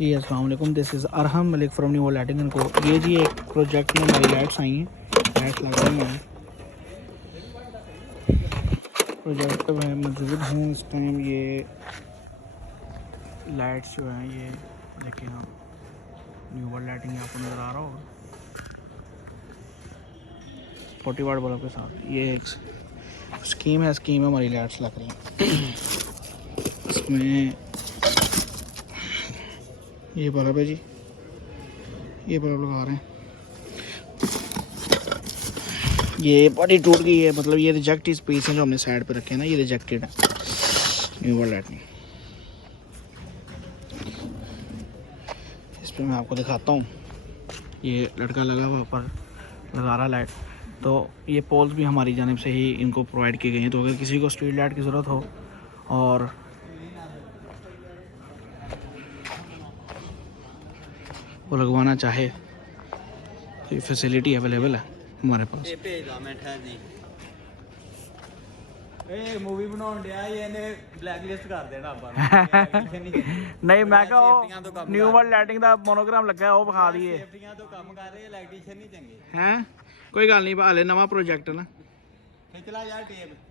जी अस्सलाम वालेकुम, this is Arham Malik from new lighting and co. ये जी एक प्रोजेक्ट में हमारी लाइट्स आई हैं, लाइट्स लग रही हैं। प्रोजेक्ट पे मैं मौजूद हूँ इस टाइम। ये लाइट्स जो हैं ये देखिए, हाँ न्यू वर्ल्ड लाइटिंग आपको नज़र आ रहा होगा 40 वाट बल्ब के साथ। ये एक स्कीम है, स्कीम में हमारी लाइट्स लग रही हैं। इसमें ये बल्ब है जी, ये बल्ब लगा रहे हैं। ये बॉडी टूट गई है, मतलब ये रिजेक्टेड पीस है जो हमने साइड पे रखे हैं ना, ये रिजेक्टेड है न्यू वर्ल्ड लाइटिंग। इस पर मैं आपको दिखाता हूँ। ये लड़का लगा हुआ ऊपर लगा रहा लाइट। तो ये पोल्स भी हमारी जानिब से ही इनको प्रोवाइड की गई हैं। तो अगर किसी को स्ट्रीट लाइट की ज़रूरत हो और वो लगवाना चाहे तो ये फैसिलिटी अवेलेबल है हमारे पास। मूवी बनाउण दिया ਇਹਨੇ ਬਲੈਕ ਲਿਸਟ ਕਰ ਦੇਣਾ ਆਪਾਂ नहीं मैं कहा न्यू वर्ल्ड लाइटिंग ਦਾ ਮੋਨੋਗ੍ਰਾਮ ਲੱਗਾ ਉਹ ਵਿਖਾ ਦਈਏ। ਸੇਫਟੀਆਂ ਤੋਂ ਕੰਮ ਕਰ ਰਹੇ ਇਲੈਕਟ੍ਰੀਸ਼ੀਅਨ ਨਹੀਂ ਚੰਗੇ हैं कोई गल नहीं, हाले नवा प्रोजेक्ट है ना। ਖਿੱਚ ਲਾ ਯਾਰ ਟੇਪ